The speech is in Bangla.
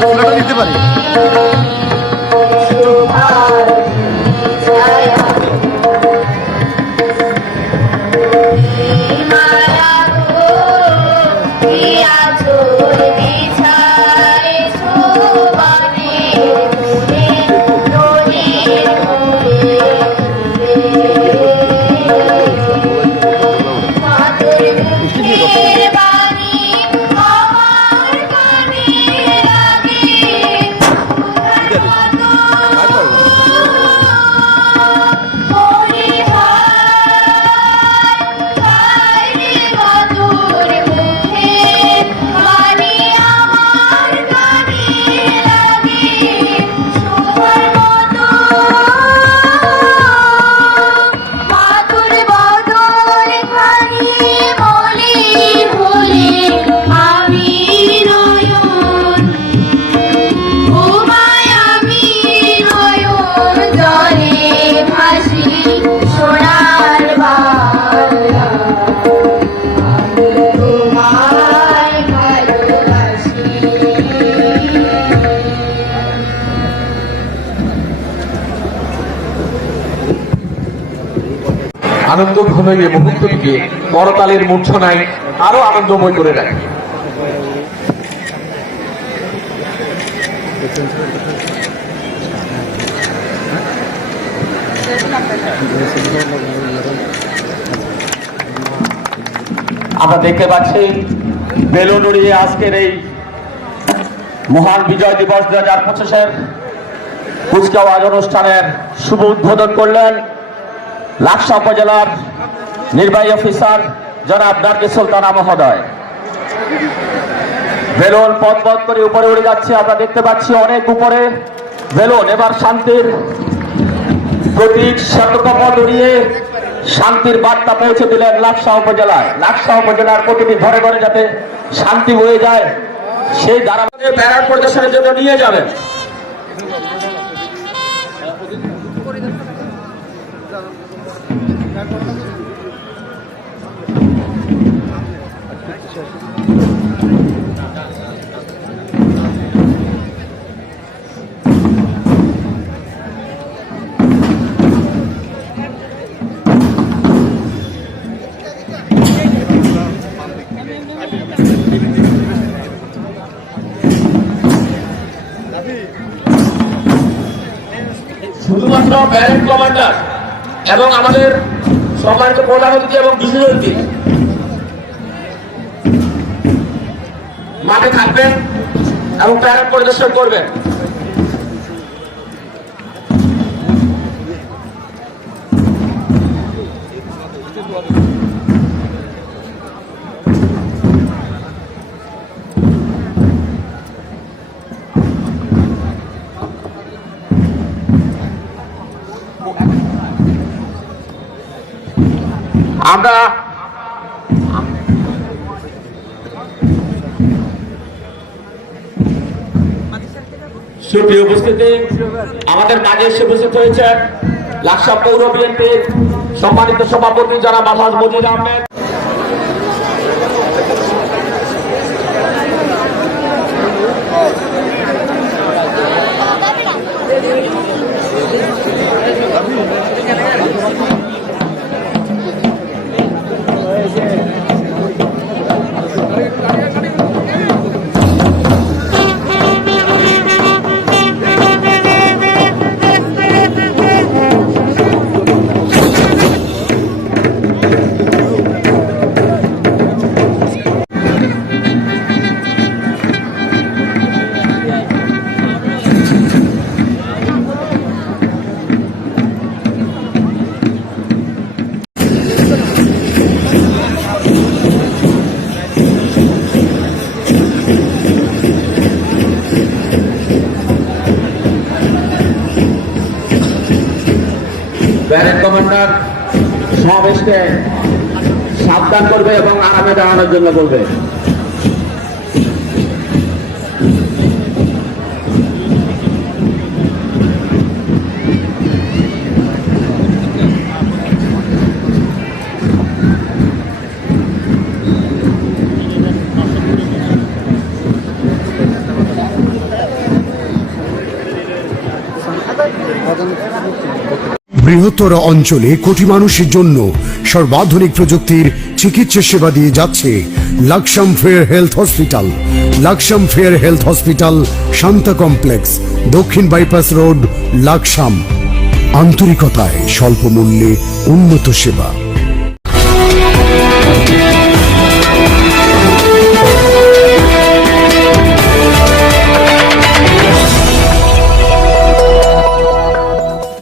পুরোটা নিতে পারি। আনন্দ ঘন এই মুহূর্তটিকে করতালের মূর্ছনায় আরো আনন্দময় করে রাখে। আমরা দেখতে পাচ্ছি বেলুন উড়িয়ে আজকের এই মহান বিজয় দিবস 2025-এর কুচকাওয়াজ অনুষ্ঠানের শুভ উদ্বোধন করলেন লাকসা উপজেলার নির্বাহী অফিসার জনাব নার্গিস সুলতানা মহোদয়। বেলুন পথ করে উপরে উড়ে যাচ্ছে, আমরা দেখতে পাচ্ছি অনেক উপরে বেলুন। এবার শান্তির প্রতীক শতকপথ উড়িয়ে শান্তির বার্তা পৌঁছে দিলেন লাকসা উপজেলায়। লাকসা উপজেলার প্রতিটি ঘরে ঘরে যাতে শান্তি হয়ে যায় সেই ধারাবাহিক প্যারেড প্রদর্শনের জন্য নিয়ে যাবেন। শুধুমাত্র ব্যারেক কমান্ডার এবং আমাদের সম্মানিত প্রধান অতিথি এবং বিশেষ অতিথি মাঠে থাকবেন এবং প্যারেড পরিদর্শন করবেন। আমরা সুপ্রিয় উপস্থিতি, আমাদের মাঝে এসে উপস্থিত হয়েছে লাকসা পৌর বিএনপির সম্মানিত সভাপতি জনাব আলহাজ মজিদ আহমেদ। ব্যারেক কমান্ডার সমাবেশকে সাবধান করবে এবং আরামে দাঁড়ানোর জন্য বলবে। বৃহত্তর অঞ্চলে কোটি মানুষের জন্য সর্বাধুনিক প্রযুক্তির চিকিৎসা সেবা দিয়ে যাচ্ছে Laksam fair health hospital. Laksam fair health hospital, Shanta complex, দক্ষিণ বাইপাস রোড, লাকসাম। আন্তরিকতায় স্বল্প মূল্যে উন্নত সেবা।